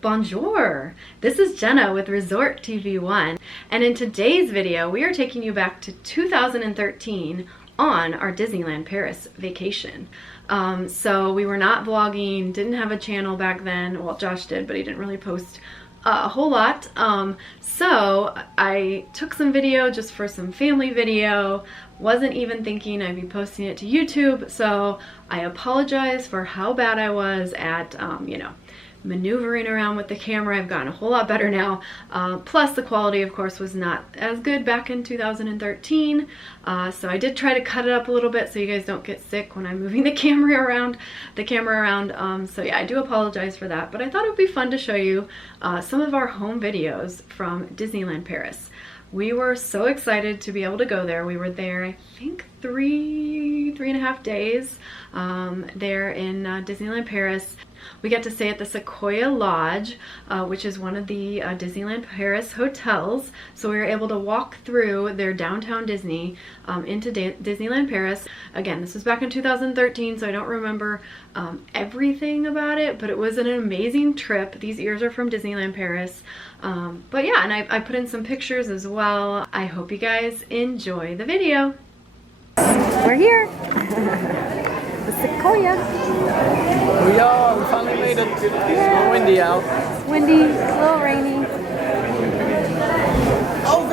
Bonjour! This is Jenna with Resort TV1, and in today's video we are taking you back to 2013 on our Disneyland Paris vacation. So we were not vlogging, didn't have a channel back then. Well, Josh did, but he didn't really post a whole lot. So I took some video just for some family video. Wasn't even thinking I'd be posting it to YouTube, so I apologize for how bad I was at, you know, maneuvering around with the camera. I've gotten a whole lot better now. Plus the quality, of course, was not as good back in 2013. So I did try to cut it up a little bit so you guys don't get sick when I'm moving the camera around. So yeah, I do apologize for that, but I thought it would be fun to show you some of our home videos from Disneyland Paris. We were so excited to be able to go there. We were there, I think, three and a half days there in Disneyland Paris. We got to stay at the Sequoia Lodge, which is one of the Disneyland Paris hotels. So we were able to walk through their downtown Disney into Disneyland Paris. Again, this was back in 2013, so I don't remember everything about it, but it was an amazing trip. These ears are from Disneyland Paris. But yeah, and I put in some pictures as well. I hope you guys enjoy the video. We're here. The Sequoia. We finally made it. It's a little windy out. It's windy, it's a little rainy. Oh,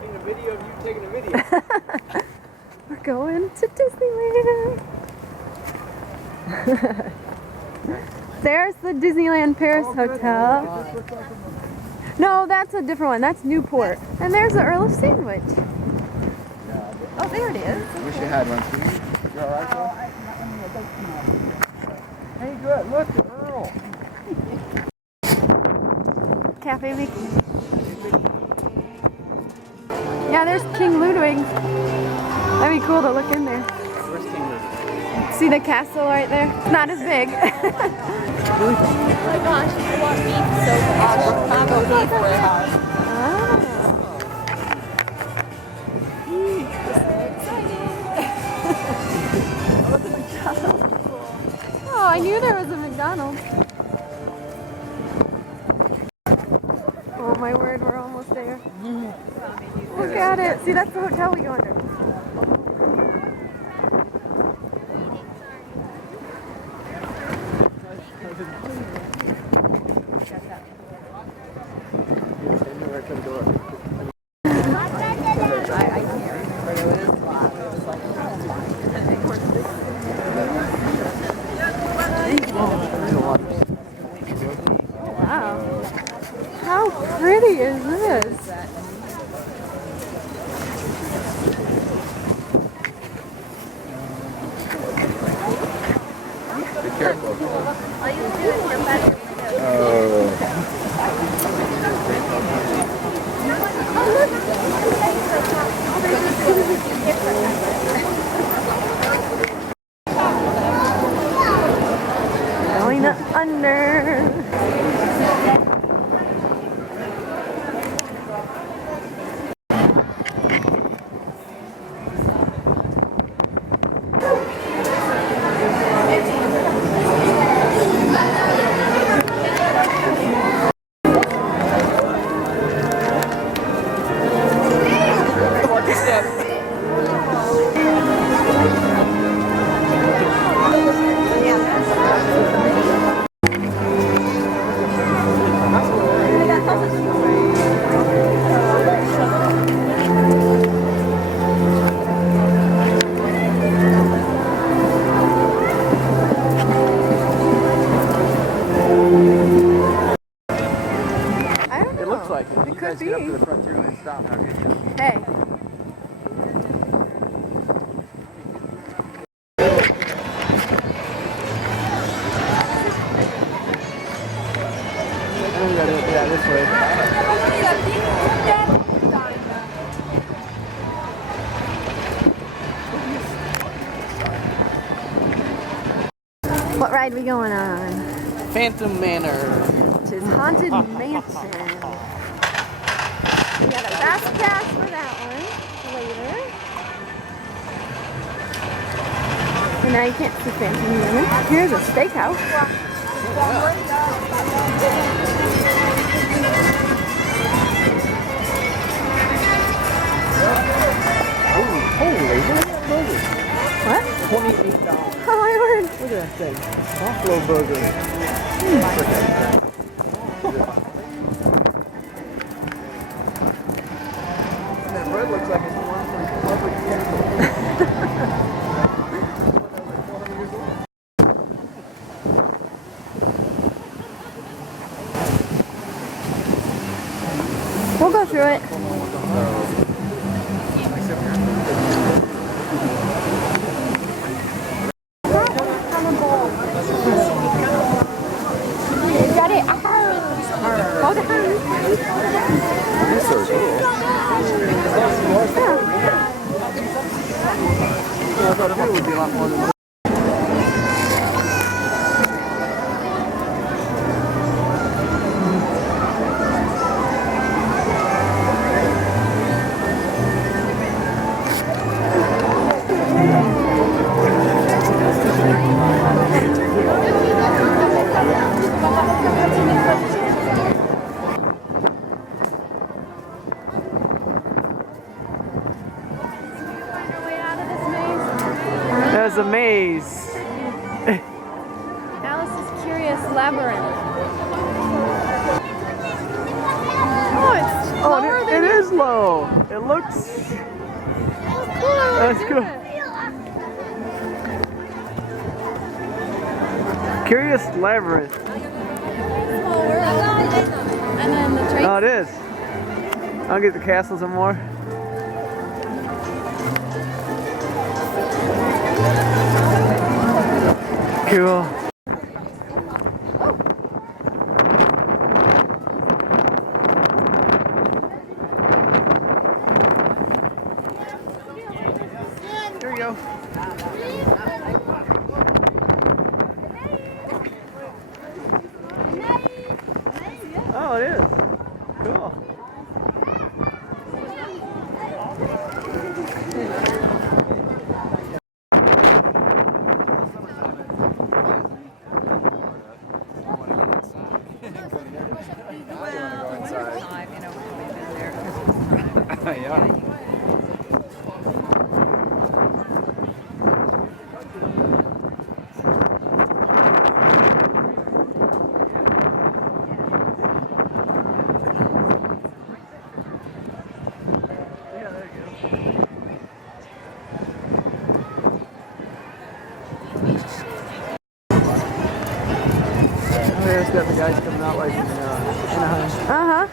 taking a video of you taking a video. We're going to Disneyland. There's the Disneyland Paris Hotel. No, that's a different one. That's Newport. And there's the Earl of Sandwich. Oh, there it is. I wish you had one. You alright, Hey, good. Look, the Earl. Cafe Mickey. Yeah, there's King Ludwig. That'd be cool to look in there. Where's King Ludwig? See the castle right there? It's not as big. Oh my gosh, I want beef so bad. Chicago beef very hard. Oh, I knew there was a McDonald's. Oh my word, we're almost there. Look at it. See, that's the hotel we go under. Wow. How pretty is this? Be careful. Going under. Like it. You guys could get up be. to the Frontierland stop, and I'll get you. Hey. And we gotta do that this way. What ride we going on? Phantom Manor. Which is Haunted Mansion. Fast pass for that one later. And now you can't see Fantasyland. Here's a steakhouse. Holy, look at that burger. What? $28. Oh my word. Look at that thing. Buffalo burger. That bread looks like it's the one from Public Temple. We'll go through it. Got it. Hold it. These are cool. I thought it would be a lot more than There's a maze. Alice's Curious Labyrinth. Oh, it's lower it than is low. It looks. That's cool. Curious Labyrinth. And then the train. Oh, it is. I'll get the castles and more. Cool. There you go. Oh, it is. Cool. Yeah. There's got the guys coming out like in Anaheim. Uh-huh.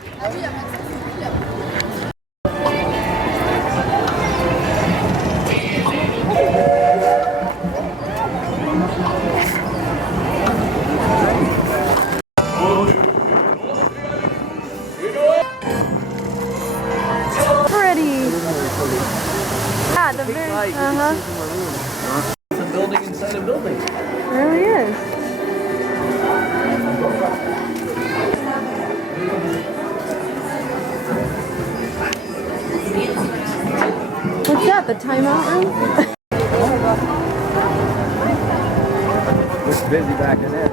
Pretty. Yeah, the very, It's a building inside a building. It really is. What's that, the timeout room? Looks busy back in there.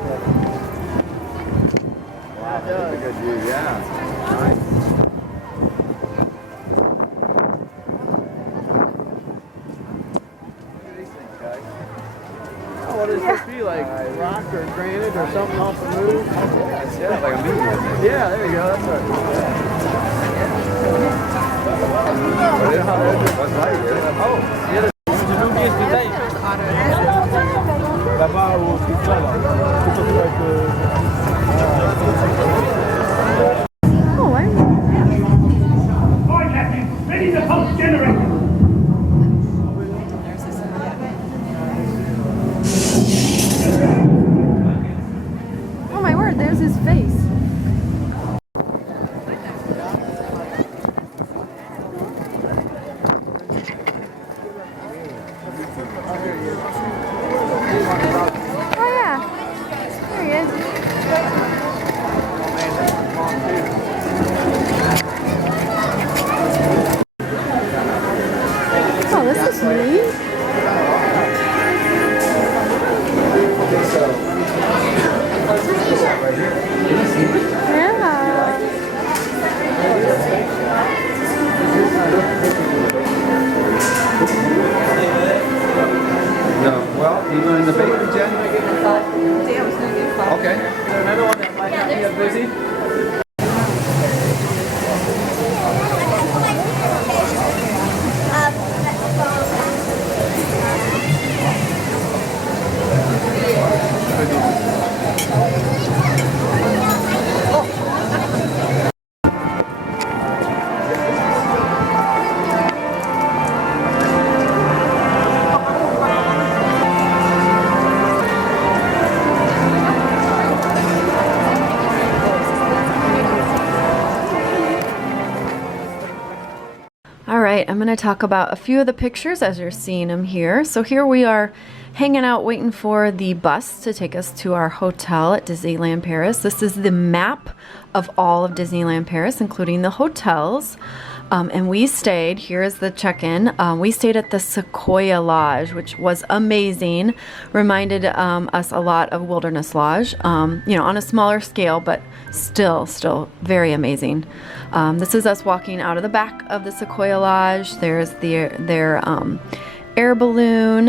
Wow, that's a good view, yeah. Nice. What does this be like? Rock or granite or something off the move? Yeah, like a medium. Yeah, there you go. That's right. Là-bas au pizza là. Oh, wow. Boy, Captain, ready to pump generator. Oh my word, there's his face. right, I'm going to talk about a few of the pictures as you're seeing them here. So here we are hanging out waiting for the bus to take us to our hotel at Disneyland Paris. This is the map of all of Disneyland Paris, including the hotels. And we stayed, here's the check-in, we stayed at the Sequoia Lodge, which was amazing. Reminded us a lot of Wilderness Lodge, you know, on a smaller scale, but still very amazing. This is us walking out of the back of the Sequoia Lodge. There's their air balloon.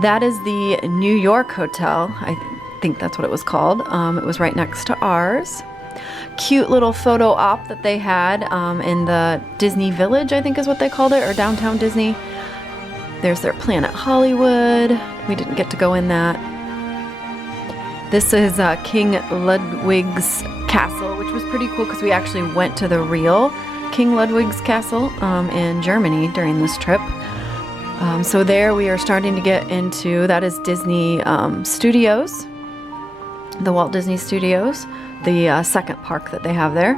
That is the New York Hotel. I think that's what it was called. It was right next to ours. Cute little photo op that they had in the Disney Village, I think is what they called it, or downtown Disney. There's their Planet Hollywood. We didn't get to go in that. This is King Ludwig's castle, which was pretty cool because we actually went to the real King Ludwig's castle in Germany during this trip. So there we are starting to get into, that is Disney Studios, the Walt Disney Studios, the second park that they have there.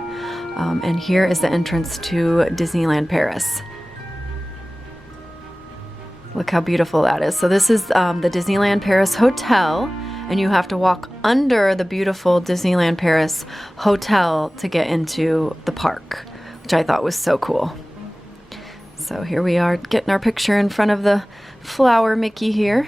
And here is the entrance to Disneyland Paris. Look how beautiful that is. So this is the Disneyland Paris Hotel, and you have to walk under the beautiful Disneyland Paris Hotel to get into the park, which I thought was so cool. So here we are getting our picture in front of the flower Mickey here.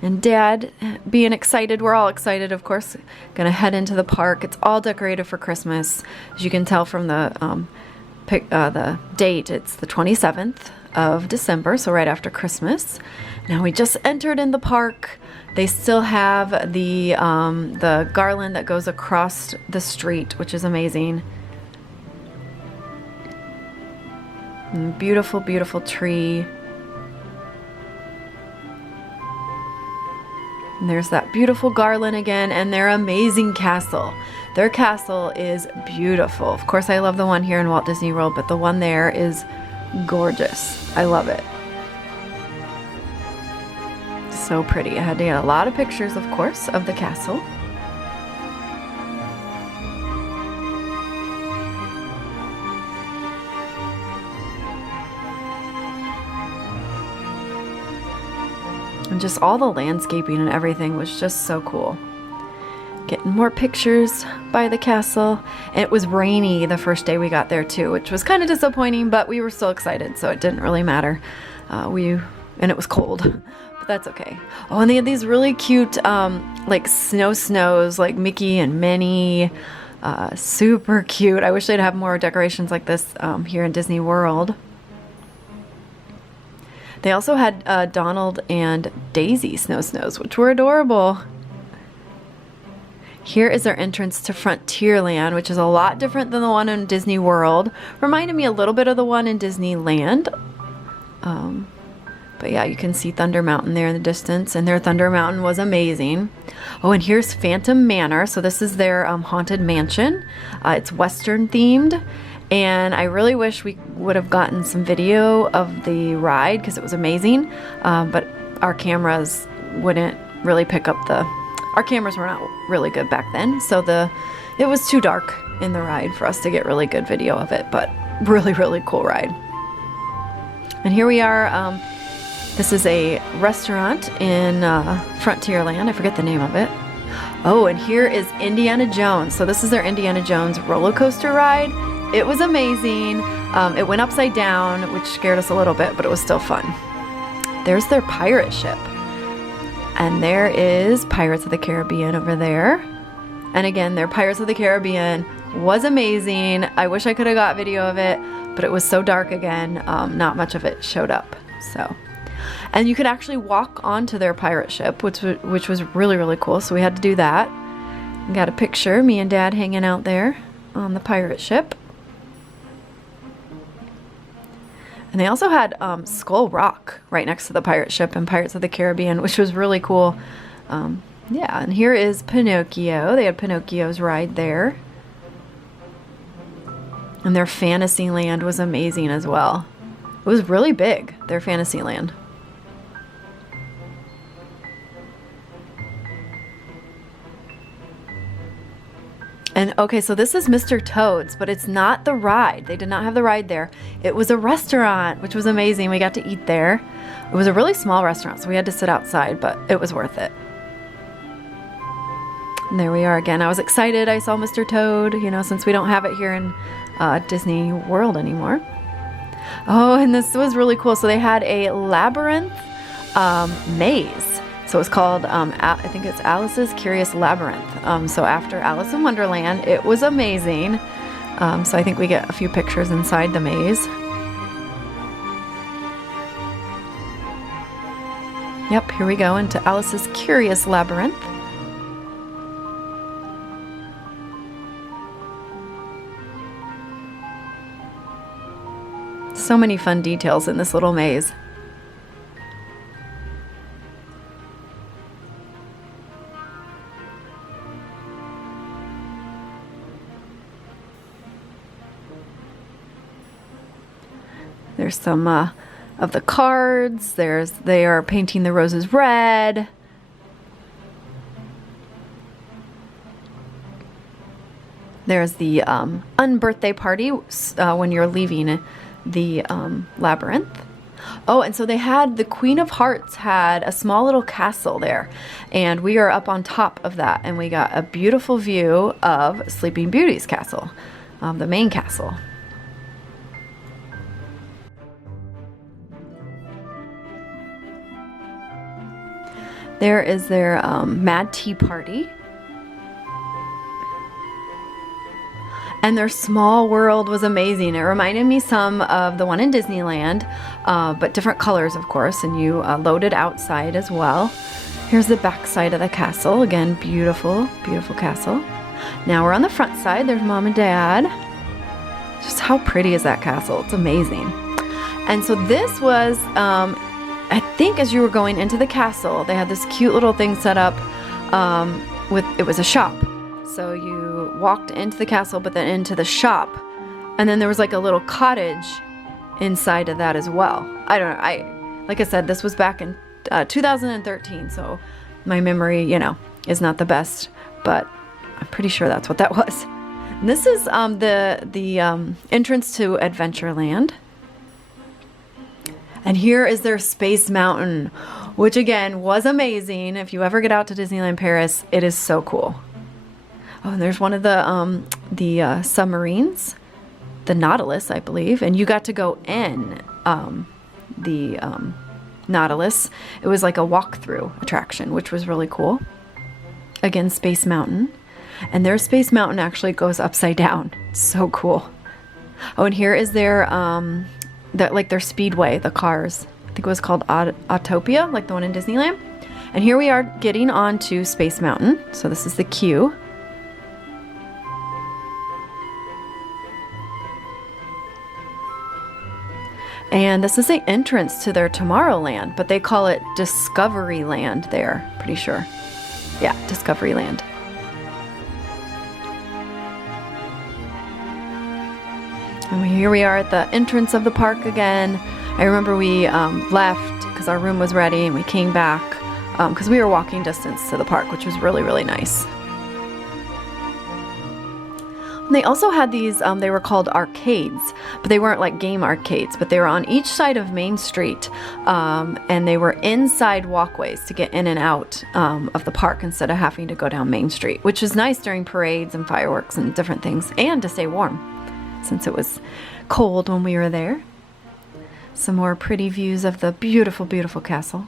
And Dad being excited, we're all excited, of course. Gonna head into the park. It's all decorated for Christmas. As you can tell from the date, it's the 27th of December, so right after Christmas. Now we just entered in the park. They still have the garland that goes across the street, which is amazing. And beautiful, beautiful tree. And there's that beautiful garland again, and their amazing castle. Their castle is beautiful. Of course, I love the one here in Walt Disney World, but the one there is gorgeous. I love it. So pretty. I had to get a lot of pictures, of course, of the castle. And just all the landscaping and everything was just so cool. Getting more pictures by the castle. And it was rainy the first day we got there too, which was kind of disappointing, but we were still excited, so it didn't really matter. And it was cold, but that's okay. Oh, and they had these really cute like snows, like Mickey and Minnie. Super cute. I wish they'd have more decorations like this here in Disney World. They also had Donald and Daisy snows, which were adorable. Here is our entrance to Frontierland, which is a lot different than the one in Disney World. Reminded me a little bit of the one in Disneyland. But yeah, you can see Thunder Mountain there in the distance, and their Thunder Mountain was amazing. Oh, and here's Phantom Manor. So this is their haunted mansion. It's Western themed. And I really wish we would have gotten some video of the ride because it was amazing, but our cameras wouldn't really pick up our cameras were not really good back then, so it was too dark in the ride for us to get really good video of it, but really, really cool ride. And here we are, this is a restaurant in Frontierland, I forget the name of it. Oh, and here is Indiana Jones. So this is their Indiana Jones roller coaster ride. It was amazing. It went upside down, which scared us a little bit, but it was still fun. There's their pirate ship. And there is Pirates of the Caribbean over there. And again, their Pirates of the Caribbean was amazing. I wish I could have got video of it, but it was so dark again, not much of it showed up. So, and you could actually walk onto their pirate ship, which was really, really cool. So we had to do that. We got a picture, me and Dad hanging out there on the pirate ship. And they also had Skull Rock right next to the pirate ship in Pirates of the Caribbean, which was really cool. Yeah, and here is Pinocchio. They had Pinocchio's ride there. And their Fantasyland was amazing as well. It was really big, their Fantasyland. And Okay, so this is Mr. Toad's, but it's not the ride. They did not have the ride there. It was a restaurant, which was amazing. We got to eat there. It was a really small restaurant, so we had to sit outside, but it was worth it. And there we are again. I was excited. I saw Mr. Toad, you know, since we don't have it here in Disney World anymore. Oh, and this was really cool. So they had a labyrinth maze. So it's called, I think it's Alice's Curious Labyrinth. So after Alice in Wonderland, it was amazing. So I think we get a few pictures inside the maze. Yep, here we go into Alice's Curious Labyrinth. So many fun details in this little maze. There's some of the cards. They are painting the roses red. There's the unbirthday party when you're leaving the labyrinth. Oh, and so they had, the Queen of Hearts had a small little castle there, and we are up on top of that, and we got a beautiful view of Sleeping Beauty's castle, the main castle. There is their Mad Tea Party. And their Small World was amazing. It reminded me some of the one in Disneyland, but different colors, of course, and you loaded outside as well. Here's the back side of the castle. Again, beautiful, beautiful castle. Now we're on the front side. There's Mom and Dad. Just how pretty is that castle? It's amazing. And so this was, I think as you were going into the castle, they had this cute little thing set up it was a shop. So you walked into the castle, but then into the shop. And then there was like a little cottage inside of that as well. I don't know. Like I said, this was back in 2013. So my memory, you know, is not the best, but I'm pretty sure that's what that was. And this is the entrance to Adventureland. And here is their Space Mountain, which again was amazing. If you ever get out to Disneyland Paris, it is so cool. Oh, and there's one of the submarines, the Nautilus, I believe, and you got to go in the Nautilus. It was like a walkthrough attraction, which was really cool. Again, Space Mountain. And their Space Mountain actually goes upside down. So cool. Oh, and here is their their speedway, the cars. I think it was called Autopia, like the one in Disneyland. And here we are getting on to Space Mountain. So this is the queue. And this is the entrance to their Tomorrowland, but they call it Discoveryland there, pretty sure. Yeah, Discoveryland. And here we are at the entrance of the park again. I remember we left because our room was ready, and we came back because we were walking distance to the park, which was really, really nice. And they also had these, they were called arcades, but they weren't like game arcades, but they were on each side of Main Street, and they were inside walkways to get in and out of the park instead of having to go down Main Street, which is nice during parades and fireworks and different things, and to stay warm since it was cold when we were there. Some more pretty views of the beautiful, beautiful castle.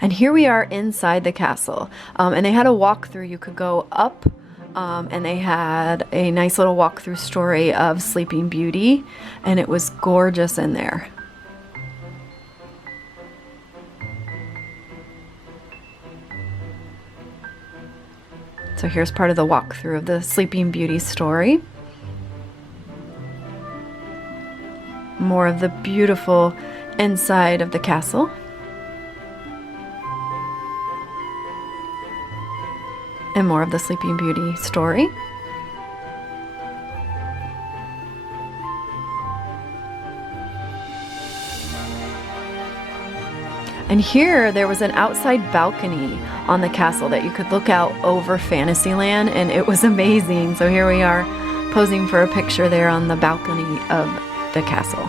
And here we are inside the castle, and they had a walkthrough. You could go up, and they had a nice little walkthrough story of Sleeping Beauty, and it was gorgeous in there. So here's part of the walkthrough of the Sleeping Beauty story. More of the beautiful inside of the castle. And more of the Sleeping Beauty story. And here there was an outside balcony on the castle that you could look out over Fantasyland, and it was amazing. So here we are posing for a picture there on the balcony of the castle.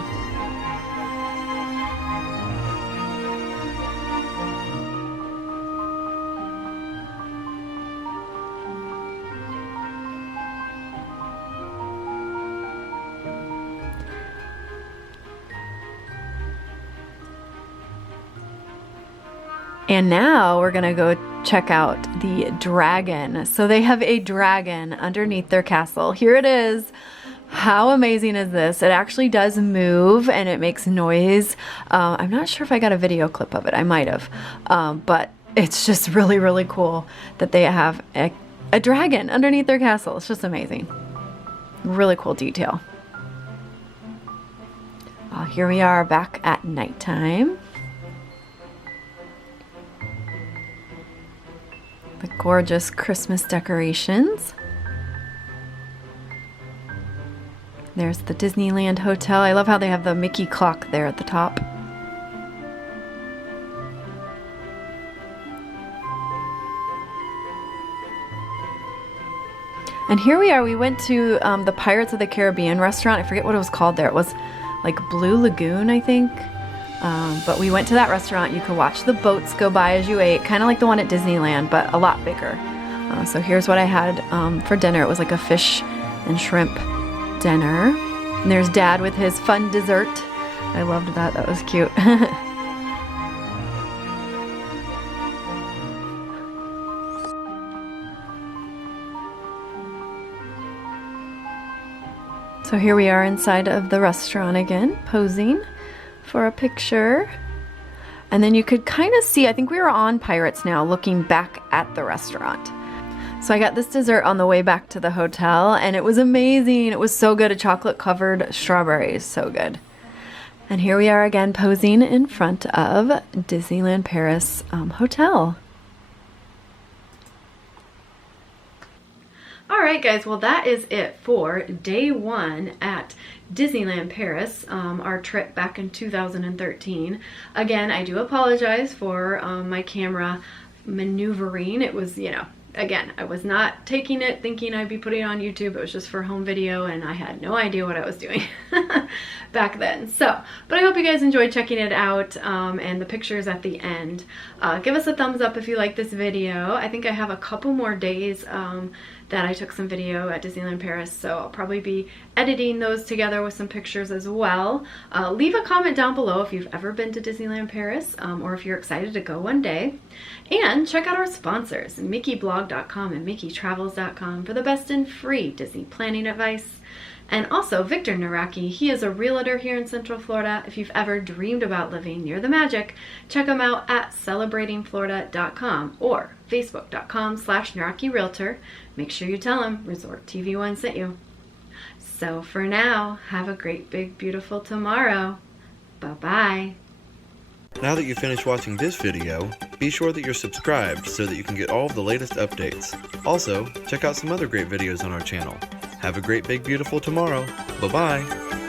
And now we're gonna go check out the dragon. So they have a dragon underneath their castle. Here it is. How amazing is this? It actually does move and it makes noise. I'm not sure if I got a video clip of it. I might have. But it's just really, really cool that they have a dragon underneath their castle. It's just amazing. Really cool detail. Here we are back at nighttime. The gorgeous Christmas decorations. There's the Disneyland Hotel. I love how they have the Mickey clock there at the top. And here we are. We went to the Pirates of the Caribbean restaurant. I forget what it was called there. It was like Blue Lagoon, I think. But we went to that restaurant. You could watch the boats go by as you ate, kind of like the one at Disneyland, but a lot bigger. So here's what I had for dinner. It was like a fish and shrimp dinner. And there's Dad with his fun dessert. I loved that. That was cute. So here we are inside of the restaurant again, posing for a picture. And then you could kind of see, I think we were on Pirates now, looking back at the restaurant. So I got this dessert on the way back to the hotel, and it was amazing. It was so good. A chocolate covered strawberries, so good. And here we are again posing in front of Disneyland Paris Hotel. Alright guys, well that is it for day one at Disneyland Paris, our trip back in 2013. Again, I do apologize for my camera maneuvering. It was, you know, again, I was not taking it thinking I'd be putting it on YouTube. It was just for home video and I had no idea what I was doing back then. So, but I hope you guys enjoyed checking it out and the pictures at the end. Give us a thumbs up if you like this video. I think I have a couple more days that I took some video at Disneyland Paris, so I'll probably be editing those together with some pictures as well. Leave a comment down below if you've ever been to Disneyland Paris or if you're excited to go one day. And check out our sponsors, MickeyBlog.com and MickeyTravels.com, for the best in free Disney planning advice. And also Victor Naraki, he is a realtor here in Central Florida. If you've ever dreamed about living near the magic, check him out at celebratingflorida.com or facebook.com/NarakiRealtor. Make sure you tell him Resort TV 1 sent you. So for now, have a great, big, beautiful tomorrow. Bye-bye. Now that you've finished watching this video, be sure that you're subscribed so that you can get all of the latest updates. Also, check out some other great videos on our channel. Have a great, big, beautiful tomorrow. Bye-bye.